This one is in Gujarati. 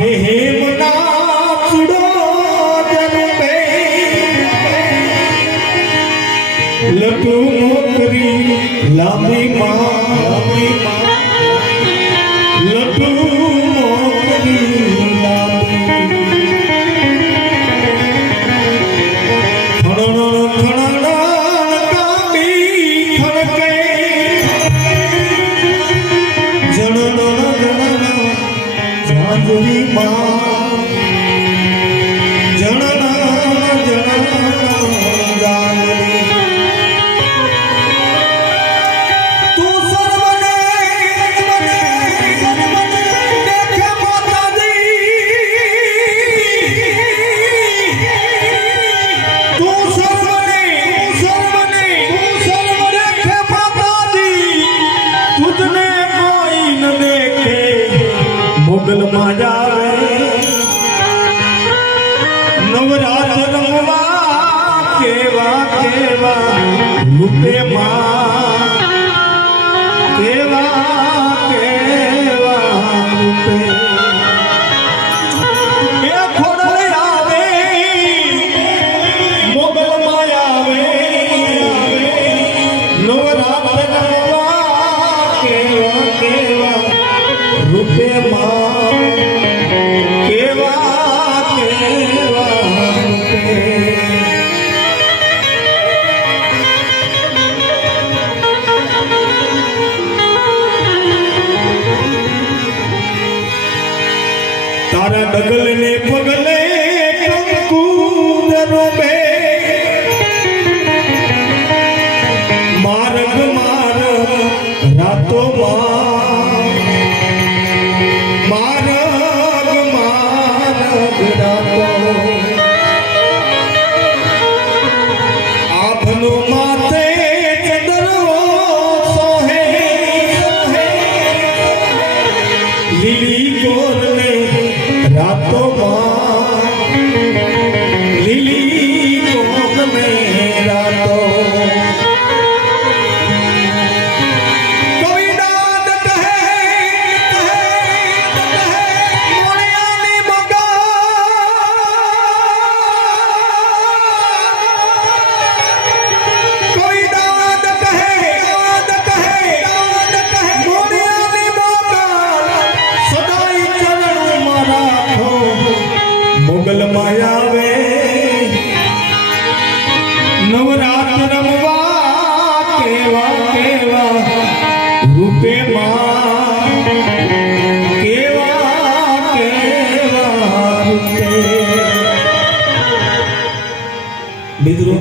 માથે હેમના ચૂડો જન્મે લટુ મોકરી લાંબી લાંબી લટુ મોકરી મોગલ માં જાવે નવરાત્ર રમવા કેવા કેવા રૂપે માં કેવા કેવા રૂપે એ ખોડલ આવે મોગલ માં આવે નવરાત્ર રમવા કેવા કેવા રૂપે માં કેવા કેવા રૂપે તારા ડગલ ને પગલે કંકુ રોબે માર્ગ માર્ગ રાતો આપનો માથે ચંદ્રવો સોહે લીલી ગોરને રાતો લીલી ગોરને રાતો મોગલ માં આવે નવરાત્ર રમવા કેવા કેવા રૂપે માં કેવા કેવા રૂપે મિત્રો